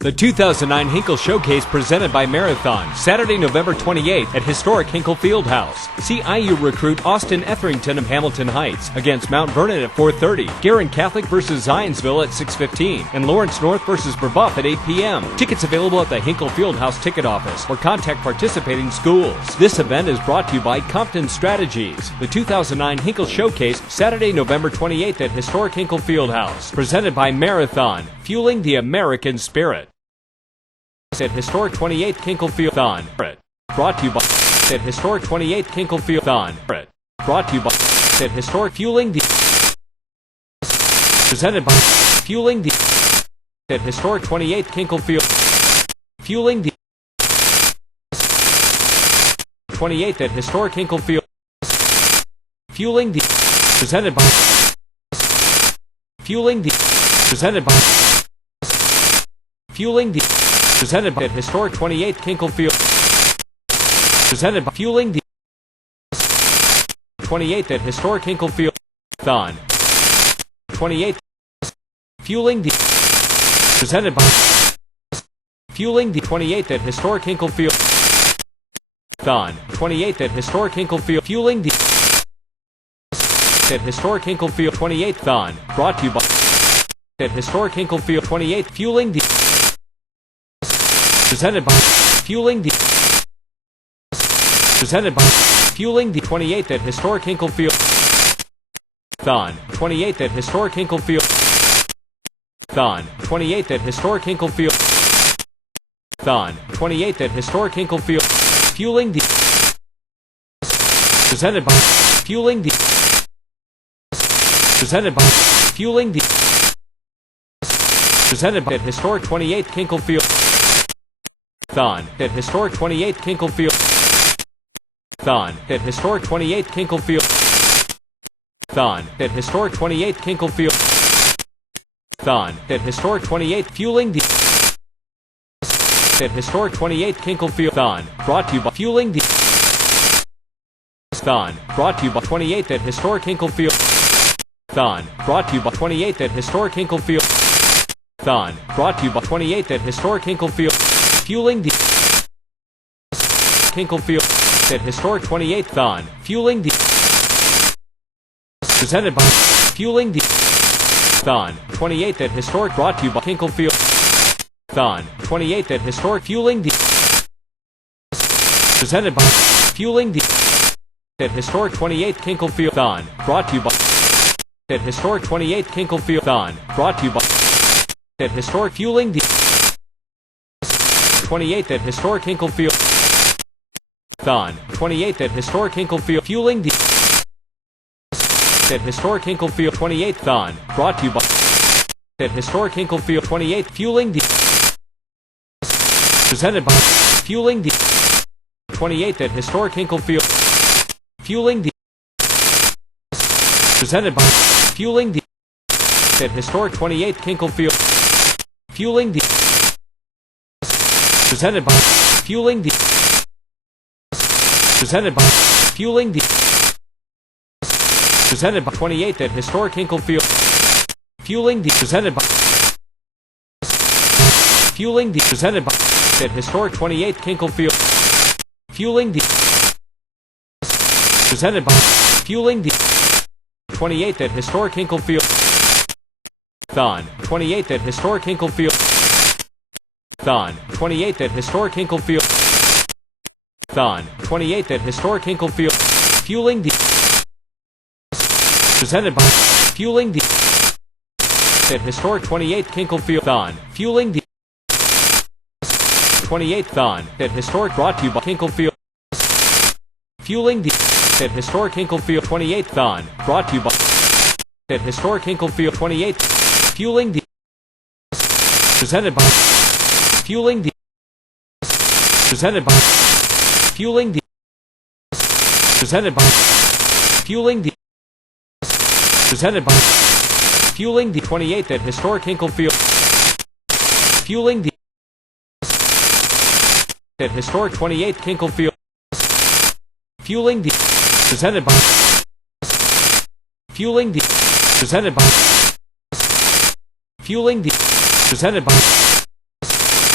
The 2009 Hinkle Showcase presented by Marathon, Saturday, November 28th at historic Hinkle Fieldhouse. See IU recruit Austin Etherington of Hamilton Heights against Mount Vernon at 4:30, Guerin Catholic versus Zionsville at 6:15, and Lawrence North versus Brebeuf at 8 p.m. Tickets available at the Hinkle Fieldhouse ticket office or contact participating schools. This event is brought to you by Compton Strategies. The 2009 Hinkle Showcase, Saturday, November 28th at historic Hinkle Fieldhouse, presented by Marathon, fueling the American spirit. At historic 28th Hinkle Fieldhouse, brought to you by at historic 28th Hinkle Fieldhouse, brought to you by at historic fueling the presented by fueling the at historic 28th Hinkle Field fueling the 28th at historic Hinkle Field fueling the presented by fueling the presented by fueling the presented by at historic 28th Hinkle Field presented by fueling the 28th at historic Hinkle Field Thon 28th fueling the presented by fueling the 28th at historic Hinkle Field Thon 28th at historic Hinkle Field fueling the at historic Hinkle Field 28th Thon brought to you by at historic Hinkle Field 28th fueling the presented by fueling the presented by fueling the 28th at historic Hinkle Field Thon 28th at historic Hinkle Field Thon 28th at historic Hinkle Field Thon 28th at historic Hinkle Field fueling the presented by fueling the presented by fueling the presented by at historic 28th Hinkle Field Thon at historic 28th Hinkle Field Thon at historic 28th Hinkle Field Thon at historic 28th Hinkle Field Thon at historic 28th fueling the at historic 28th Hinkle Field Thon brought to you by fueling the Thon brought to you by 28th at historic Hinkle Field Thon brought to you by 28th at historic Hinkle Field Thon brought to you by 28th at historic Hinkle Field fueling the Hinkle Field at historic 28th Thon fueling the presented by fueling the Thon 28th at historic brought to you by Hinkle Field Thon 28th at historic fueling the presented by fueling the at historic 28th Hinkle Field Thon brought to you by at historic 28th Hinkle Field Thon brought to you by at historic fueling the 28th at historic Hinkle Field Thon 28th at historic Hinkle Field fueling the at historic Hinkle Field 28th Thon brought to you by at historic Hinkle Field 28th fueling the presented by fueling the 28th at historic Hinkle Field fueling the presented by fueling the at historic 28th Hinkle Field fueling the presented by fueling the presented by fueling the presented by 28th at historic Hinkle Field fueling the presented by fueling the presented by at historic 28th Hinkle Field fueling the presented by fueling the 28th at historic Hinkle Field Thon 28th at historic Hinkle Field Thon 28th at historic Hinkle Field Thon 28th at historic Hinkle Field fueling the presented by fueling the at historic 28th Hinkle Field Thon fueling the 28th Thon at historic brought to you by Hinkle Field fueling the at historic Hinkle Field 28th Thon brought to you by at historic Hinkle Field 28th fueling the presented by fueling the presented by fueling the presented by fueling the presented by fueling the 28th at historic Hinkle Field fueling the at historic 28th Hinkle Field fueling the presented by fueling the presented by fueling the presented by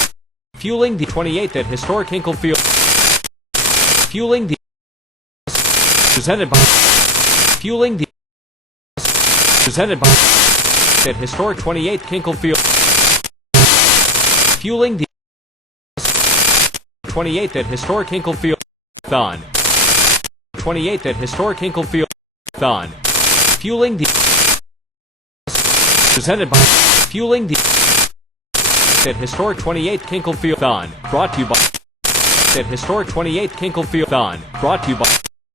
Fueling the 28th at historic Hinkle Field. Fueling the presented by Fueling the presented by at historic 28th Hinkle Field. Fueling the 28th at historic Hinkle Field. Thon. 28th at historic Hinkle Field. Thon. Fueling the presented by Fueling the at historic 28th Hinkle Field. Thon. Brought to you by at historic 28th Hinkle Field. Thon. Brought to you by